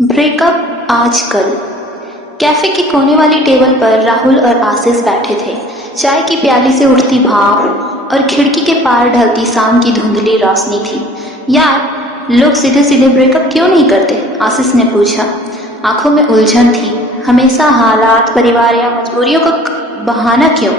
Breakup आजकल। Cafe के कोने वाली टेबल पर राहुल और आशीष बैठे थे। चाय की प्याली से उठती भाप और खिड़की के पार ढलती शाम की धुंधली रोशनी थी। यार, लोग सीधे सीधे ब्रेकअप क्यों नहीं करते? आशीष ने पूछा। आंखों में उलझन थी। हमेशा हालात, परिवार या मजबूरियों का बहाना क्यों?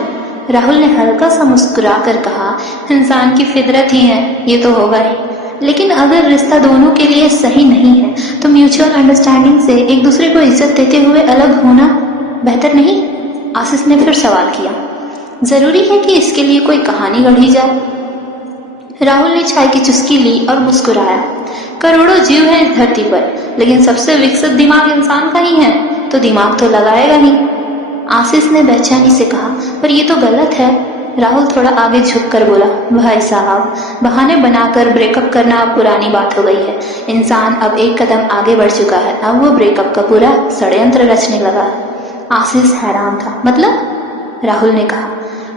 राहुल ने हल्का सा मुस्कुरा कर कहा, इंसान की फितरत ही है, ये तो होगा ही। लेकिन अगर रिश्ता दोनों के लिए सही नहीं है तो म्यूचुअल अंडरस्टैंडिंग से एक दूसरे को इज्जत देते हुए अलग होना बेहतर नहीं? आशीष ने फिर सवाल किया। जरूरी है कि इसके लिए कोई कहानी गढ़ी जाए? राहुल ने चाय की चुस्की ली और मुस्कुराया। करोड़ों जीव हैं इस धरती पर, लेकिन सबसे विकसित दिमाग इंसान का ही है, तो दिमाग तो लगाएगा ही। आशीष ने बेचैनी से कहा, पर ये तो गलत है। राहुल थोड़ा आगे झुककर बोला, भाई साहब, बहाने बनाकर ब्रेकअप करना अब पुरानी बात हो गई है। इंसान अब एक कदम आगे बढ़ चुका है, अब वो ब्रेकअप का पूरा षड्यंत्र रचने लगा है। आशीष हैरान था। मतलब? राहुल ने कहा,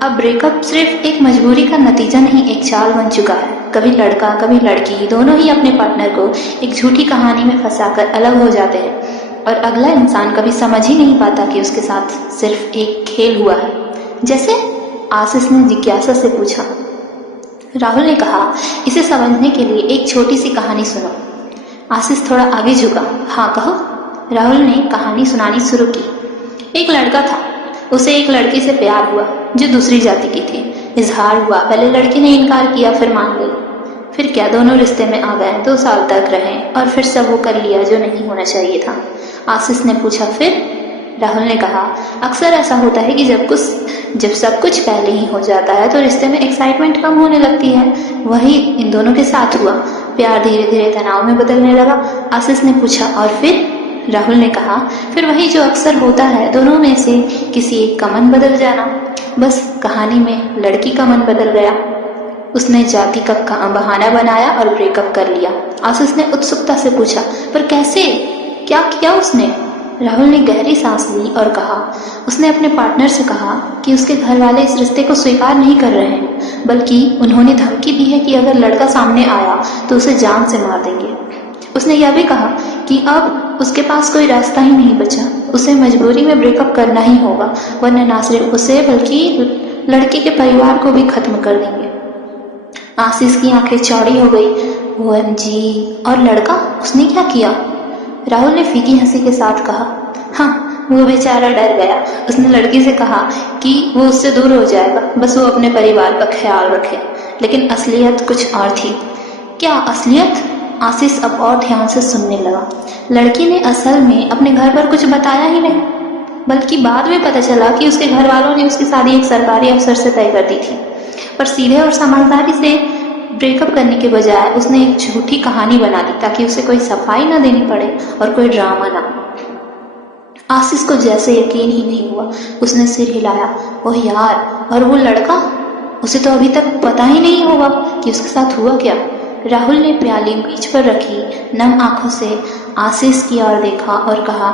अब ब्रेकअप सिर्फ एक मजबूरी का नतीजा नहीं, एक चाल बन चुका है। कभी लड़का कभी लड़की दोनों ही अपने पार्टनर को एक झूठी कहानी में फंसाकर अलग हो जाते हैं, और अगला इंसान कभी समझ ही नहीं पाता कि उसके साथ सिर्फ एक खेल हुआ है। जैसे? आशीष ने जिज्ञासा से पूछा। राहुल ने कहा, इसे समझने के लिए एक छोटी सी कहानी सुनो। आशीष थोड़ा आगे झुका। हाँ कहो। राहुल ने कहानी सुनानी शुरू की। एक लड़का था, उसे एक लड़की से प्यार हुआ जो दूसरी जाति की थी। इजहार हुआ, पहले लड़की ने इनकार किया, फिर मान गई। फिर क्या, दोनों रिश्ते में आ गए। 2 साल तक रहे और फिर सब वो कर लिया जो नहीं होना चाहिए था। आशीष ने पूछा, फिर? राहुल ने कहा, अक्सर ऐसा होता है कि जब सब कुछ पहले ही हो जाता है तो रिश्ते में एक्साइटमेंट कम होने लगती है। वही इन दोनों के साथ हुआ। प्यार धीरे धीरे तनाव में बदलने लगा। आशीष ने पूछा, और फिर? राहुल ने कहा, फिर वही जो अक्सर होता है, दोनों में से किसी एक का मन बदल जाना। बस कहानी में लड़की का मन बदल गया। उसने जाति का बहाना बनाया और ब्रेकअप कर लिया। आशीष ने उत्सुकता से पूछा, पर कैसे? क्या किया उसने? राहुल ने गहरी सांस ली और कहा, उसने अपने पार्टनर से कहा कि उसके घर वाले इस रिश्ते को स्वीकार नहीं कर रहे हैं, बल्कि उन्होंने धमकी दी है कि अगर लड़का सामने आया तो उसे जान से मार देंगे। उसने यह भी कहा कि अब उसके पास कोई रास्ता ही नहीं बचा, उसे मजबूरी में ब्रेकअप करना ही होगा, वरना ना सिर्फ उसे बल्कि लड़के के परिवार को भी खत्म कर देंगे। आशीष की आंखें चौड़ी हो गई। OMG! और लड़का, उसने क्या किया? राहुल ने फीकी हंसी के साथ कहा, हाँ, वो बेचारा डर गया। उसने लड़की से कहा कि वो उससे दूर हो जाएगा, बस वो अपने परिवार का ख्याल रखे। लेकिन असलियत कुछ और थी। क्या असलियत? आशीष अब और ध्यान से सुनने लगा। लड़की ने असल में अपने घर पर कुछ बताया ही नहीं, बल्कि बाद में पता चला कि उसके घर वालों ने उसकी शादी एक सरकारी अफसर से तय कर दी थी। पर सीधे और समझदारी से ब्रेकअप करने के बजाय उसने एक झूठी कहानी बना दी ताकि उसे कोई सफाई ना देनी पड़े और कोई ड्रामा ना। आशीष को जैसे यकीन ही नहीं हुआ। उसने सिर हिलाया। ओह यार, और वो लड़का? उसे तो अभी तक पता ही नहीं होगा कि उसके साथ हुआ क्या। राहुल ने प्याली बीच पर रखी, नम आंखों से आशीष की ओर देखा और कहा,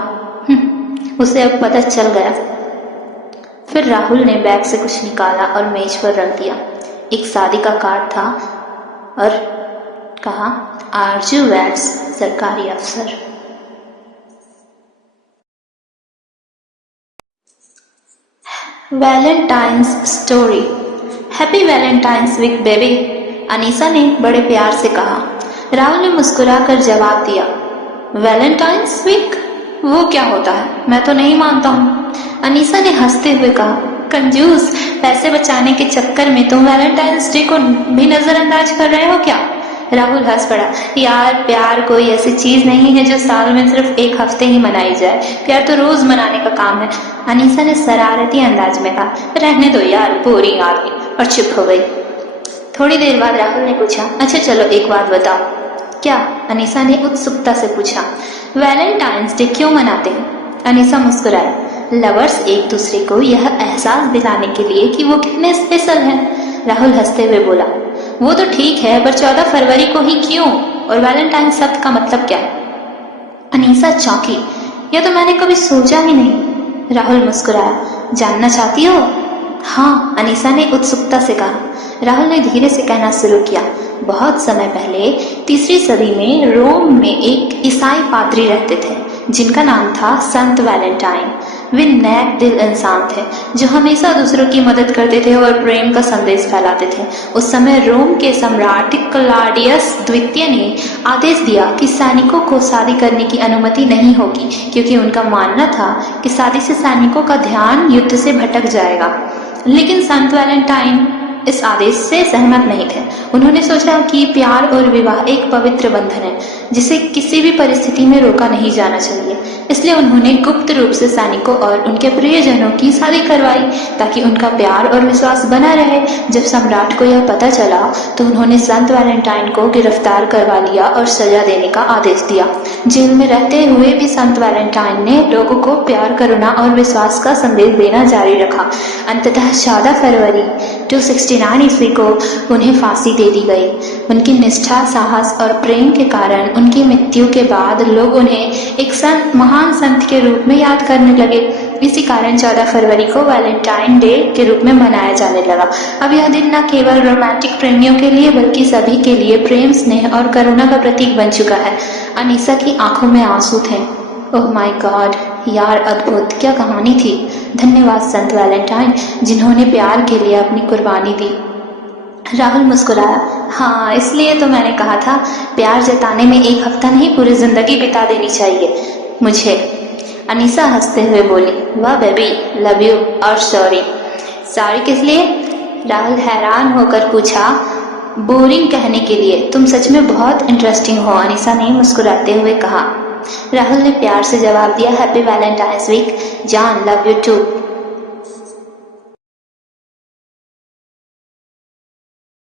उसे अब पता चल गया। फिर राहुल ने बैग से कुछ निकाला और मेज पर रख दिया। एक शादी का कार्ड था और कहा, आरजू वैट्स, सरकारी अफसर। Valentine's story. Happy Valentine's week baby, Anisa ने बड़े प्यार से कहा। राहुल ने मुस्कुराकर जवाब दिया, वैलेंटाइंस वीक? वो क्या होता है? मैं तो नहीं मानता हूँ। अनीसा ने हंसते हुए कहा, कंजूस, पैसे बचाने के चक्कर में तुम वैलेंटाइंस डे को भी नजरअंदाज कर रहे हो क्या? राहुल हंस पड़ा। यार, प्यार कोई ऐसी चीज नहीं है जो साल में सिर्फ एक हफ्ते ही मनाई जाए। प्यार तो रोज मनाने का काम है। अनीसा ने शरारती अंदाज में कहा, रहने दो यार, बोरिंग आदमी, और चुप हो गई। थोड़ी देर बाद राहुल ने पूछा, अच्छा चलो एक बात बताओ। क्या? अनीसा ने उत्सुकता से पूछा। वैलेंटाइंस डे क्यों मनाते हैं? अनीसा मुस्कुराई। लवर्स एक दूसरे को यह एहसास दिलाने के लिए कि वो कितने स्पेशल हैं। राहुल हंसते हुए बोला, वो तो ठीक है, पर 14 फरवरी को ही क्यों? और वैलेंटाइन शब्द का मतलब क्या है? अनीसा चौंकी। यह तो मैंने कभी सोचा ही नहीं। राहुल मुस्कुराया। जानना चाहती हो? हाँ, अनीसा ने उत्सुकता से कहा। राहुल ने धीरे से कहना शुरू किया, बहुत समय पहले 3री सदी में रोम में एक ईसाई पादरी रहते थे। जिनका नाम था संत वैलेंटाइन। वे नेक दिल इंसान थे जो हमेशा दूसरों की मदद करते थे और प्रेम का संदेश फैलाते थे। उस समय रोम के सम्राट क्लॉडियस द्वितीय ने आदेश दिया कि सैनिकों को शादी करने की अनुमति नहीं होगी, क्योंकि उनका मानना था कि शादी से सैनिकों का ध्यान युद्ध से भटक जाएगा। लेकिन संत वैलेंटाइन इस आदेश से सहमत नहीं थे। उन्होंने सोचा कि प्यार और विवाह एक पवित्र बंधन है जिसे किसी भी परिस्थिति में रोका नहीं जाना चाहिए। इसलिए उन्होंने गुप्त रूप से सैनिकों और उनके प्रियजनों की शादी करवाई ताकि उनका प्यार और विश्वास बना रहे। जब सम्राट को यह पता चला तो उन्होंने संत वैलेंटाइन को गिरफ्तार करवा लिया और सजा देने का आदेश दिया। जेल में रहते हुए भी संत वैलेंटाइन ने लोगों को प्यार, करुणा और विश्वास का संदेश देना जारी रखा। अंततः 14 फरवरी 269 ईस्वी को उन्हें फांसी दे दी गई। उनकी निष्ठा, साहस और प्रेम के कारण उनकी मृत्यु के बाद लोग उन्हें एक महान संत के रूप में याद करने लगे। इसी कारण 14 फरवरी को वैलेंटाइन डे के रूप में मनाया जाने लगा। अब यह दिन न केवल रोमांटिक प्रेमियों के लिए बल्कि सभी के लिए प्रेम, स्नेह और करुणा का प्रतीक बन चुका है। अनीसा की आंखों में आंसू थे। ओह माय गॉड यार, अद्भुत, क्या कहानी थी। धन्यवाद संत वैलेंटाइन जिन्होंने प्यार के लिए अपनी कुर्बानी दी। राहुल मुस्कुराया। हाँ, इसलिए तो मैंने कहा था प्यार जताने में एक हफ्ता नहीं पूरी जिंदगी बिता देनी चाहिए मुझे। अनीसा हंसते हुए बोली, वाह बेबी, लव यू और सॉरी। सॉरी किस लिए? राहुल हैरान होकर पूछा। बोरिंग कहने के लिए, तुम सच में बहुत इंटरेस्टिंग हो, अनीसा ने मुस्कुराते हुए कहा। राहुल ने प्यार से जवाब दिया, हैप्पी वैलेंटाइंस वीक जान, लव यू टू।